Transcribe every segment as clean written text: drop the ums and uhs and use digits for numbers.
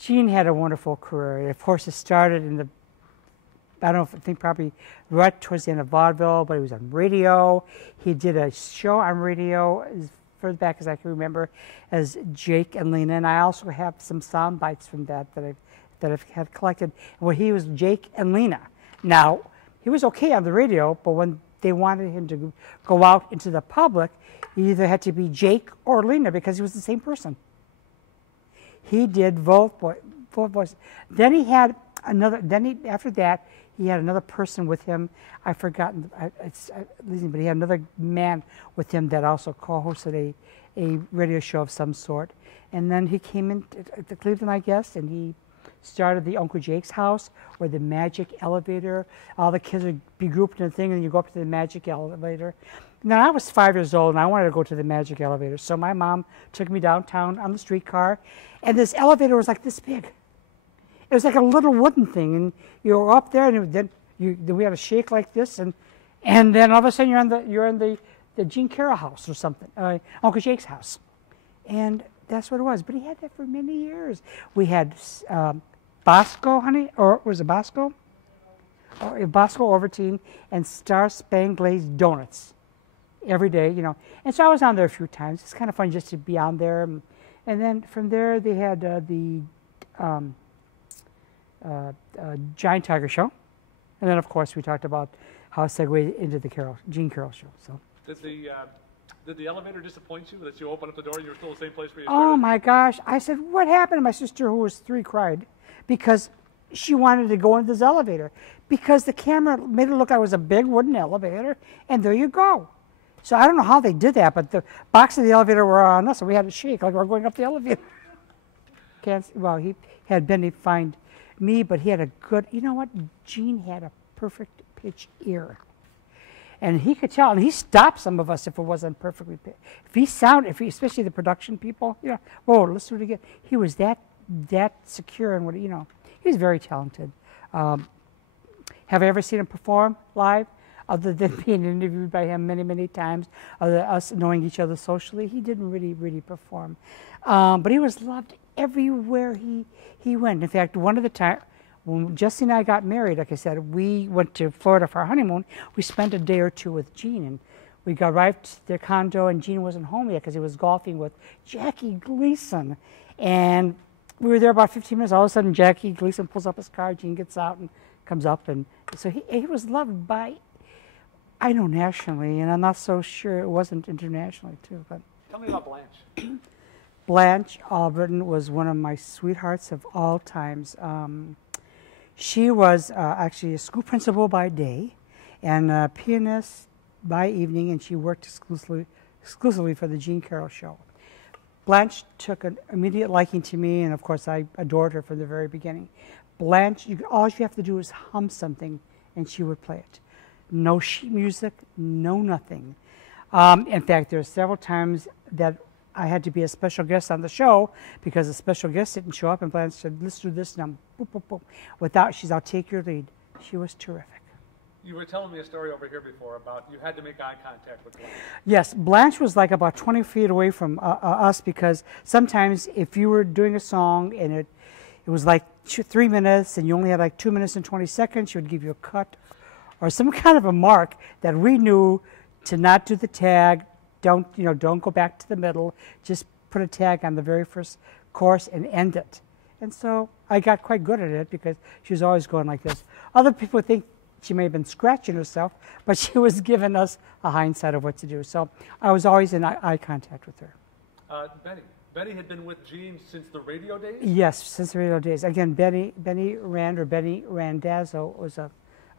Gene had a wonderful career. Of course, it started in the, I don't know, I think probably right towards the end of vaudeville, but he was on radio. He did a show on radio as far back as I can remember as Jake and Lena, and I also have some sound bites from that I've had collected where he was Jake and Lena. Now, he was okay on the radio, but when they wanted him to go out into the public, he either had to be Jake or Lena because he was the same person. He did both voices. Then he had another. After that, he had another person with him. I've forgotten. But he had another man with him that also co-hosted a radio show of some sort. And then he came in to Cleveland, I guess, and he started the Uncle Jake's house, or the magic elevator. All the kids would be grouped in a thing, and you go up to the magic elevator. Now, I was 5 years old, and I wanted to go to the magic elevator. So my mom took me downtown on the streetcar, and this elevator was like this big. It was like a little wooden thing, and you were up there, and then we had a shake like this, and then all of a sudden you're in the Gene Carroll house or something, Uncle Jake's house, and that's what it was. But he had that for many years. We had Bosco, honey, or was it Bosco? Or Bosco Ovaltine and Star Spangled Donuts every day, you know. And so I was on there a few times. It's kind of fun just to be on there. And then from there they had the Giant Tiger Show. And then, of course, we talked about how it segued into the Gene Carroll show. So. Did the elevator disappoint you that you opened up the door and you were still the same place where you started? Oh, my gosh. I said, what happened? My sister, who was 3, cried because she wanted to go into this elevator because the camera made it look like it was a big wooden elevator, and there you go. So I don't know how they did that, but the box of the elevator were on us, and we had to shake like we were going up the elevator. Well, he had Benny find me, but he had a good, you know what? Gene had a perfect pitch ear. And he could tell, and he stopped some of us if it wasn't perfectly pitched. Especially the production people, you know, whoa, let's do it again. He was that secure in what, you know, he was very talented. Have I ever seen him perform live? Other than being interviewed by him many, many times, other than us knowing each other socially, he didn't really perform. But he was loved everywhere he went. In fact, one of the times, when Jesse and I got married, like I said, we went to Florida for our honeymoon. We spent a day or two with Gene, and we got right to their condo, and Gene wasn't home yet because he was golfing with Jackie Gleason. And we were there about 15 minutes. All of a sudden, Jackie Gleason pulls up his car. Gene gets out and comes up, and so he was loved by, I know, nationally, and I'm not so sure it wasn't internationally too. But tell me about Blanche. Blanche Alburton was one of my sweethearts of all times. She was actually a school principal by day and a pianist by evening, and she worked exclusively for the Gene Carroll show. Blanche took an immediate liking to me, and of course I adored her from the very beginning. Blanche, all you have to do is hum something, and she would play it. No sheet music, no nothing. In fact, there were several times that I had to be a special guest on the show because the special guest didn't show up, and Blanche said, let's do this now. Boop, boop, boop. I'll take your lead. She was terrific. You were telling me a story over here before about you had to make eye contact with Blanche. Yes, Blanche was like about 20 feet away from us because sometimes if you were doing a song and it was like 3 minutes and you only had like 2 minutes and 20 seconds, she would give you a cut or some kind of a mark that we knew to not do the tag. Don't go back to the middle. Just put a tag on the very first chorus and end it. And so I got quite good at it because she was always going like this. Other people think she may have been scratching herself, but she was giving us a hindsight of what to do. So I was always in eye contact with her. Benny had been with Gene since the radio days? Yes, since the radio days. Again, Benny Randazzo was a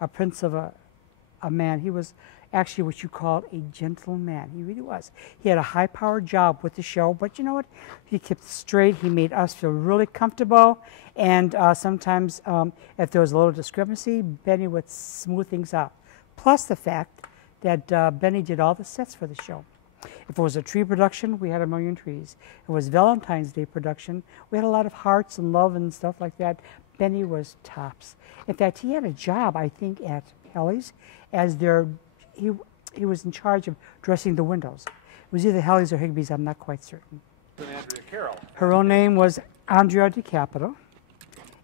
prince of a man. He was actually what you call a gentleman. He really was. He had a high-powered job with the show, but you know what? He kept straight. He made us feel really comfortable, and sometimes if there was a little discrepancy, Benny would smooth things out. Plus the fact that Benny did all the sets for the show. If it was a tree production, we had 1,000,000 trees. If it was Valentine's Day production, we had a lot of hearts and love and stuff like that. Benny was tops. In fact, he had a job, I think, at Helly's as he was in charge of dressing the windows. It was either Helly's or Higbee's, I'm not quite certain. And Andrea Carroll. Her own name was Andrea DiCapito,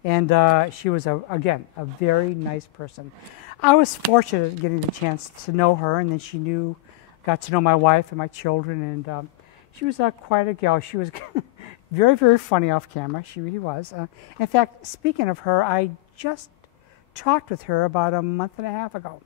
And she was, again, a very nice person. I was fortunate at getting the chance to know her, and then got to know my wife and my children, and she was quite a gal. She was very, very funny off camera. She really was. In fact, speaking of her, I just talked with her about a month and a half ago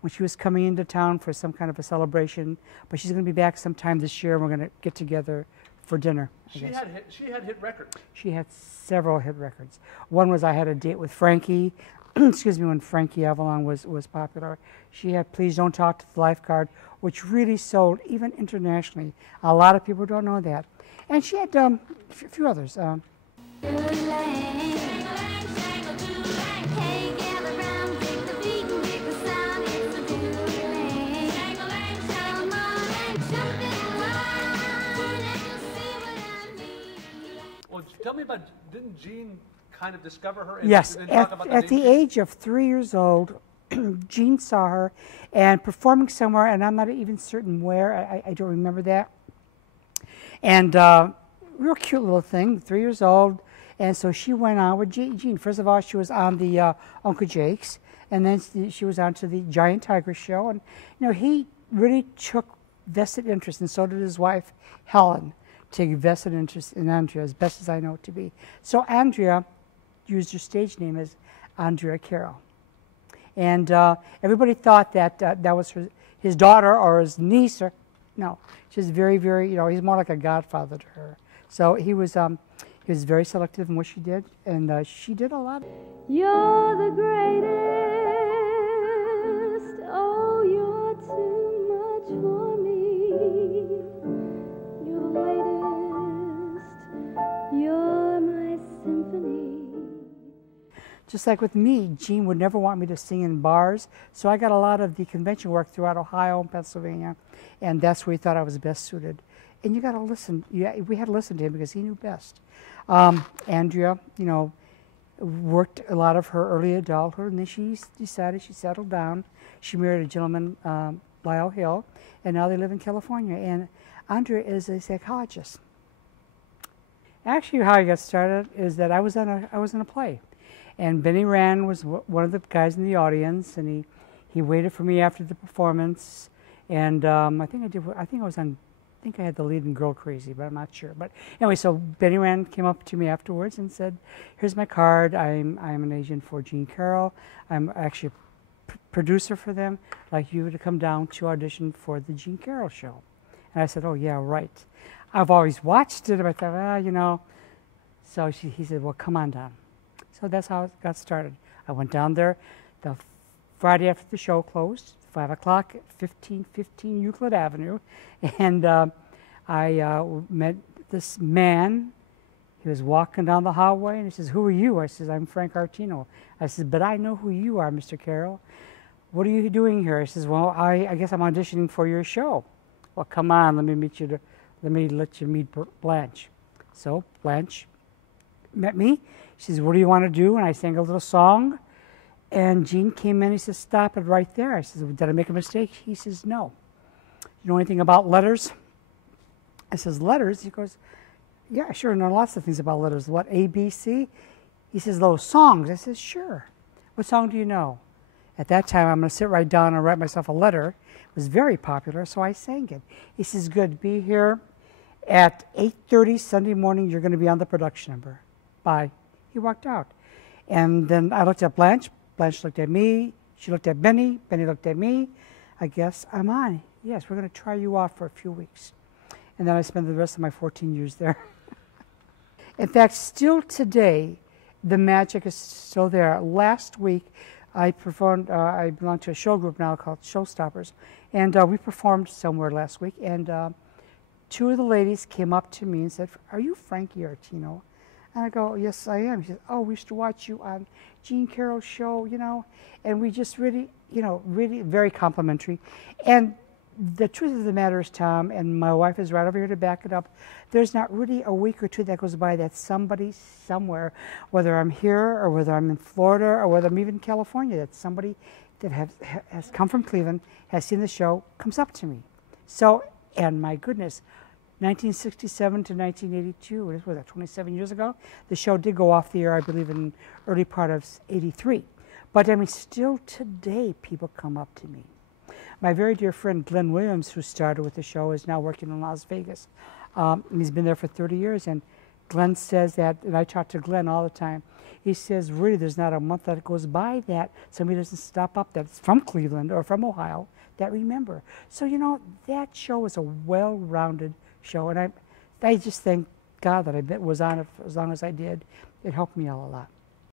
when she was coming into town for some kind of a celebration, but she's going to be back sometime this year, and we're going to get together for dinner. She had hit records. She had several hit records. One was I Had a Date with Frankie, excuse me, when Frankie Avalon was popular. She had Please Don't Talk to the Lifeguard, which really sold even internationally. A lot of people don't know that. And she had a few others. Well, tell me about, didn't Gene kind of discover her? Yes, at the age of 3 years old, Gene saw her and performing somewhere, and I'm not even certain where, I don't remember that. And real cute little thing, 3 years old, and so she went on with Gene. First of all, she was on the Uncle Jake's, and then she was on to the Giant Tiger Show, and he really took vested interest, and so did his wife, Helen, take vested interest in Andrea, as best as I know it to be. So Andrea used her stage name as Andrea Carroll. And everybody thought that that was his daughter or his niece. No, she's very, very, he's more like a godfather to her. So he was very selective in what she did, and she did a lot. You're the greatest, oh, you're too much for me. You're the latest, you're my symphony. Just like with me, Gene would never want me to sing in bars, so I got a lot of the convention work throughout Ohio and Pennsylvania, and that's where he thought I was best suited. And you got to listen. We had to listen to him because he knew best. Andrea, worked a lot of her early adulthood, and then she decided she settled down. She married a gentleman, Lyle Hill, and now they live in California. And Andrea is a psychologist. Actually, how I got started is that I was in a play. And Benny Rand was one of the guys in the audience, and he waited for me after the performance. And I think I had the lead in Girl Crazy, but I'm not sure. But anyway, so Benny Rand came up to me afterwards and said, "Here's my card. I'm an agent for Gene Carroll. I'm actually a producer for them. I'd like you to come down to audition for the Gene Carroll show." And I said, "Oh yeah, right. I've always watched it, but I thought, So he said, "Well, come on down." So that's how it got started. I went down there the Friday after the show closed, 5 o'clock, 1515 Euclid Avenue, and I met this man. He was walking down the hallway, and he says, "Who are you?" I says, "I'm Frank Artino." I said, "But I know who you are, Mr. Carroll. What are you doing here?" He says, "Well, I guess I'm auditioning for your show." "Well, come on, let me let you meet Blanche." So Blanche met me. She says, "What do you want to do?" And I sang a little song. And Gene came in, he says, "Stop it right there." I says, "Did I make a mistake?" He says, "No." "You know anything about letters?" I says, "Letters?" He goes, "Yeah, sure, I know lots of things about letters." "What, A, B, C?" He says, "Those songs." I says, "Sure. What song do you know?" At that time, I'm going to sit right down and write myself a letter. It was very popular, so I sang it. He says, "Good, be here at 8:30 Sunday morning. You're going to be on the production number. Bye." He walked out. And then I looked at Blanche. Blanche looked at me. She looked at Benny. Benny looked at me. "I guess I'm on. Yes, we're going to try you off for a few weeks." And then I spent the rest of my 14 years there. In fact, still today, the magic is still there. Last week, I performed, I belong to a show group now called Showstoppers, and we performed somewhere last week, and two of the ladies came up to me and said, "Are you Frankie Artino?" And I go, "Yes, I am." She said, "Oh, we used to watch you on Gene Carroll's show, and we just really, really very complimentary." And the truth of the matter is, Tom, and my wife is right over here to back it up, there's not really a week or two that goes by that somebody somewhere, whether I'm here or whether I'm in Florida or whether I'm even in California, that somebody that has come from Cleveland, has seen the show, comes up to me. So, and my goodness, 1967 to 1982, what was that, 27 years ago? The show did go off the air, I believe, in early part of '83. But I mean, still today, people come up to me. My very dear friend Glenn Williams, who started with the show, is now working in Las Vegas. And he's been there for 30 years. And Glenn says that, and I talk to Glenn all the time, he says, really, there's not a month that goes by that somebody doesn't stop up that's from Cleveland or from Ohio that remember. So, you know, that show is a well-rounded show. And I just thank God that I was on it for as long as I did. It helped me out a lot.